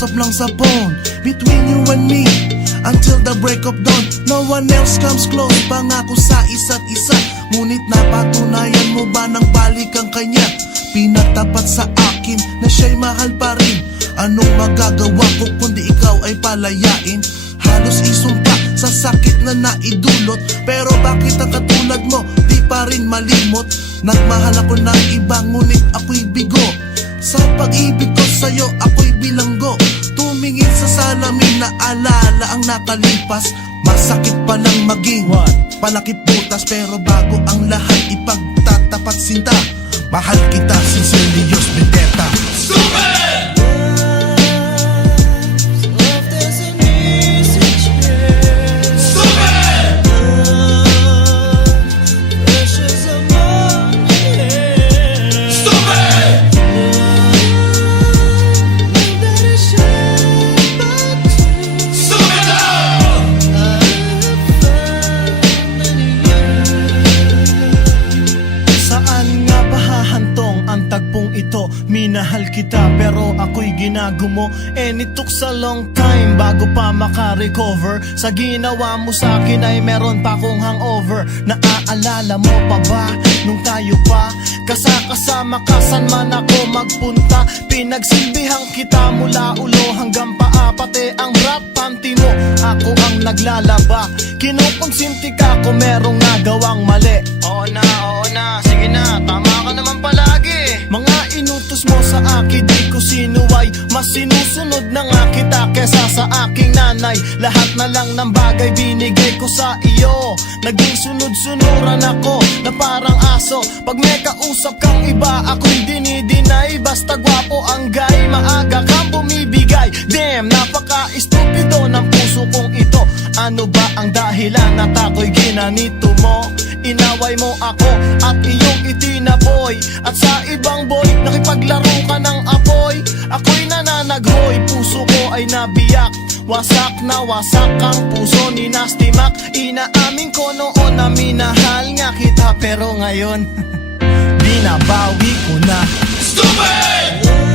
usap lang sa phone between you and me until the break of dawn. No one else comes close, pangako sa isa't isa. Ngunit napatunayan mo ba nang balik ang kanya? Pinatapat sa akin na siya'y mahal pa rin. Anong magagawa ko kundi ikaw ay palayain? Halos isumpa sa sakit na naidulot, pero bakit ang katulad mo di pa rin malimot? Nagmahal ako ng iba ngunit ako'y bigo. Sa pag-ibig ko sa'yo ako'y bilanggo. Tumingin sa salamin na alala ang nakalipas. Masakit palang maging palakip butas, pero bago ang lahat ipagtatapat sinta. Mahal kita, sincerely, Diyos Vendetta. Super! Minahal kita pero ako'y ginagumo, and it took a long time bago pa maka-recover. Sa ginawa mo sa'kin ay meron pa akong hangover. Naaalala mo pa ba nung tayo pa kasama ka saan man ako magpunta? Pinagsilbihan kita mula ulo hanggang paa, pati ang rap panty mo ako ang naglalaba. Kinukonsinti ka kung merong nagawang mali. Oo na, sige na, tama ka naman palagi. Mga inutos mo sa akin di ko sinuway, mas sinusunod na nga kita kesa sa aking nanay. Lahat na lang ng bagay binigay ko sa iyo. Naging sunod-sunuran ako na parang aso. Pag may kausap kang iba ako'y dinidinay. Basta gwapo ang guy, maaga kang bumibigay. Damn, napaka-estupido ng puso kong ito. Ano ba ang dahilan at ako'y ginanito mo? Inaway mo ako at iyong itinaboy, at sa ibang boy nakipaglaro ka ng apoy. Ako'y nananaghoy, puso ko ay nabiyak. Wasak na wasak ang puso ni Nasty Mac. Inaamin ko noon na minahal nga kita, pero ngayon binabawi ko na. Stupid!